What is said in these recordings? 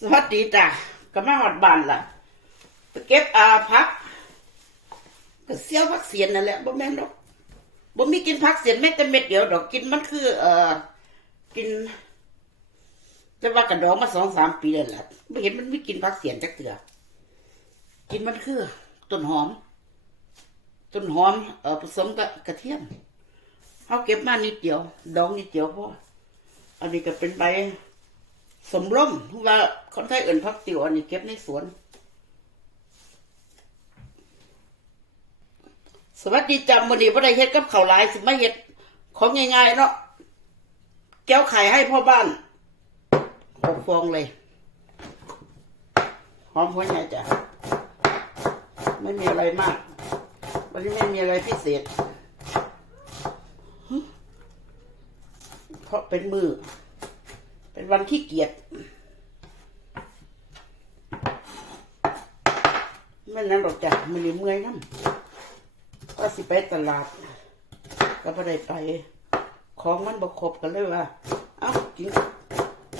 สวัสดีจ้ะก็มาหอดบ้านล่ะไปเก็บอาพักก็เสี้ยวพักเสียนนั่นแหละบ่แม่นดอกบ่มีกินพักเสียนแม้แต่เม็ดเดียวดอกกินมันคือ เอ่อกินแต่ว่ากระดองมาสองสามปีแล้วล่ะไม่เห็นมันมีกินพักเสียนจักเถื่อกินมันคือต้นหอมต้นหอมเอ่อผสมกับกระเทียมเขาเก็บมานิดเดียว ดองนิดเดียวพออันนี้ก็เป็นใบ สมร่มว่าคนไทยเอื่นพักติวอันนี้เก็บในสวน สวัสดีจำวันนี้ว่ได้เฮ็ดกับเขาหลายสิไมาเฮ็ดของง่ายๆเนาะแก้วไข่ให้พ่อบ้านหกฟองเลย หอมหัวใหญ่จ้ะไม่มีอะไรมาก วันนี้ไม่มีอะไรพิเศษ เพราะเป็นมือ เป็นวันขี้เกียจไม่นั้นหรอกจ้ะมันเมื่อยน้ำก็สิไปตลาด ก็ไม่ได้ไป ของมันบกครบกันเลยว่า เอ้ากิน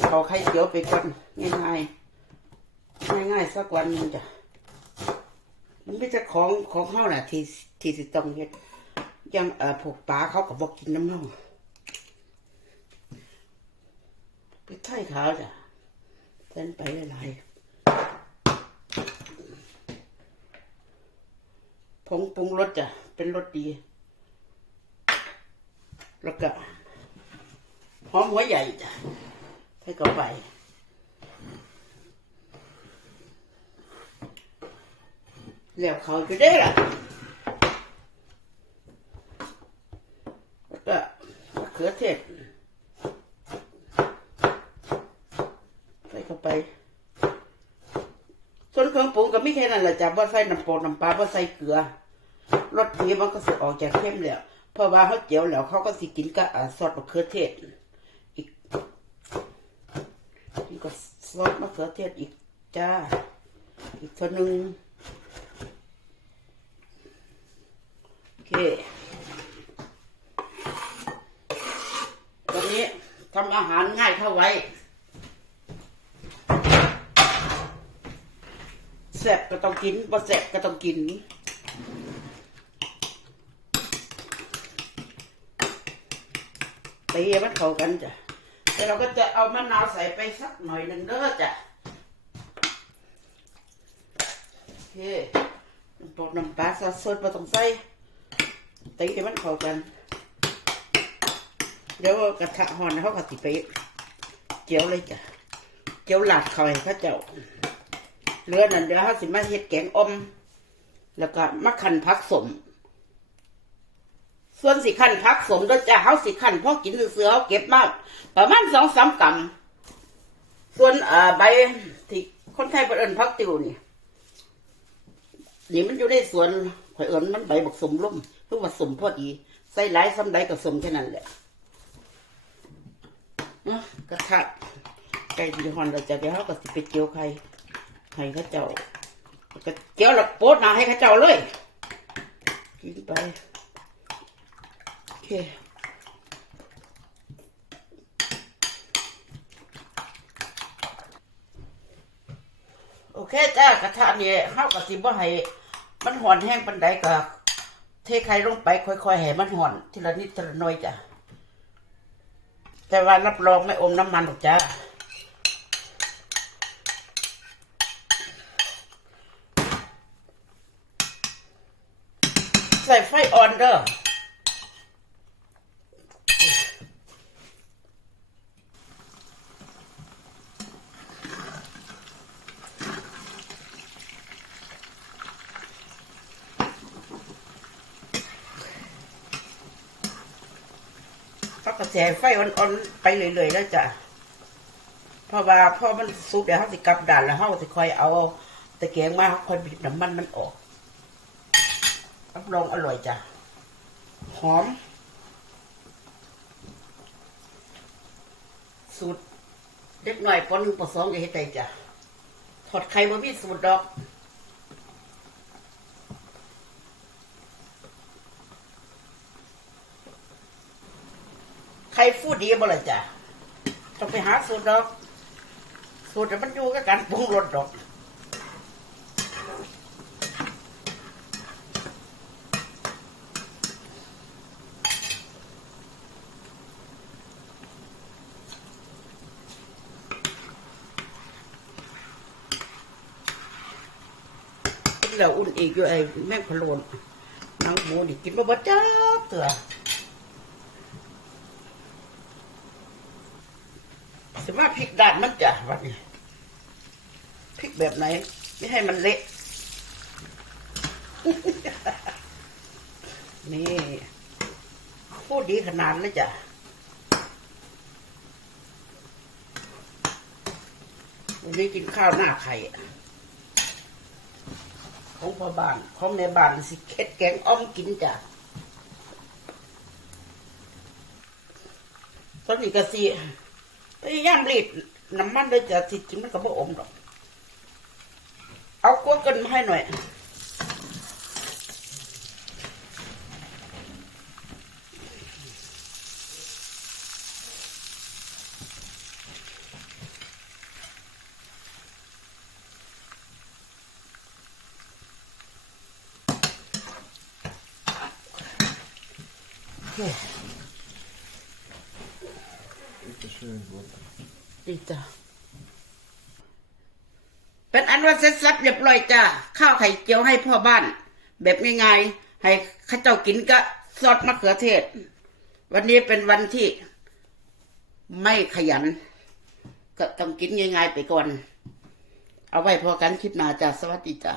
ขอไข่เจียวไปก่อนง่ายๆง่ายๆสักวันนึงจ้ะมันไม่ใช่ของของเขาน่ะที่ที่สิต้องเฮ็ดยังเอ่อพวกปลาเขาก็บอกกินน้ำเน่าไปไถ่ ขาวจ้ะเส้นไปหลายๆผงปรุงรสจ้ะ เป็นรสดี แล้วก็หอมหัวใหญ่จ้ะให้เข้าไปแล้วเขาจะได้ละแล้วก็มะเขือเทศ ใส่เข้าไป ส่วนเครื่องปรุงก็ไม่แค่นั้นแหละจ้ะบ่ใส่น้ำปลาน้ำปลาบ่ใส่เกลือรสดีมันก็สิออกจากเข้มแล้วเพราะว่าเขาเจียวแล้วเขาก็สิกินกับซอสมะเขือเทศอีกนี่ก็ซอสมะเขือเทศอีกจ้า อีกตัวหนึ่งโอเคตอนนี้ทำอาหารง่ายเข้าไว้ แซ่บก็ต้องกินบ่แซ่บก็ต้องกินตีมันเข้ากันจ้ะแต่เราก็จะเอามะนาวใส่ไปสักหน่อยหนึ่งเด้อจ้ะโอเคปลาน้ำปลาซอสสดบ่ต้องใส่ตีให้มันเข้ากัน เดี๋ยวกระทะห่อนเขาก็สิไปเจียวเลยจ้ะเจียวหลาดเขาให้เขาเจ้า เรือนั่นเดี๋ยวเขาสิมาเฮ็ดแกงอมแล้วก็มาขันพักสม ส่วนสิขันพักสมแล้วจะเขาสิขันพอกินเสือเขาเก็บมาประมาณสองสามกำส่วนเอ่อใบที่คนไทยเป็นเอินพักติวนี่นี่มันอยู่ในสวนข่อยเอินมันใบบักสมร่มคือว่าสมพอดีใส่หลายซ้ำใดก็สมแค่นั้นแหละนะกระทะไก่ดีฮอนเราจะเดี๋ยวเขาก็สิไปเจียวไข่ ให้เข้าเจ้าก็เจียวแล้วโปดหนาให้เข้าเจ้าเลย กินไป โอเคโอเคจ้ากระทะนี่เฮาวกับสิบ่าให้มันห่อนแห้งปานใดก็เทไข่ลงไปค่อยๆให้มันห่อน ทีละนิดทีละน่อยจ้ะแต่ว่ารับรองไม่อมน้ำมันหรอกจ้า ใส่ไฟอ่อนเด้อเขากระแสไฟอ่อนๆไปเรื่อยๆแล้วจ้ะเพราะว่าพอมันสุกเดี๋ยวเขาสิกลับด่านแล้วเขาสิคอยเอาตะเกียงมาเขาคอยบีบน้ำมันมันออก รับรองอร่อยจ้ะ หอม สูตรเล็กหน่อยปอนหนึ่งปอสองอย่าให้ใจจ้ะทอดไข่บ่มีสูตรดอกใครฟูดดีบ่ล่ะจ้ะต้องไปหาสูตรดอก สูตรแต่มันอยู่กับการปรุงรสดอก แล้วอุ่นอีกอยู่ไอ้แม่งพะโลนนังหมูนี่กินมาบ่จ้าเถื่อสมาพริกด้านมันจ้ะวันนี้พริกแบบไหน ไม่ให้มันเละนี่พูดดีขนาดเลยจ้ะวันนี้กินข้าวหน้าไข่ ของพ่อบ้านของในบ้านสิเค็ดแกงอ้อมกินจ้ะตอนนี้ก็สิพยายามรีดน้ำมันเลยจ้ะสิจิ้มันก็บ่อมดอก เอากล้วยกันมาให้หน่อย Bitteschön, Gott. ดีจ้ะเป็นอันว่าเสร็จสับเรียบร้อยจ้าข้าวไข่เจียวให้พ่อบ้าน แบบง่ายๆให้ข้าเจ้ากินก็ซอสมะเขือเทศ วันนี้เป็นวันที่ไม่ขยัน ก็ต้องกินง่ายๆไปก่อน เอาไว้พอกันคลิปหน้าจ้าสวัสดีจ้า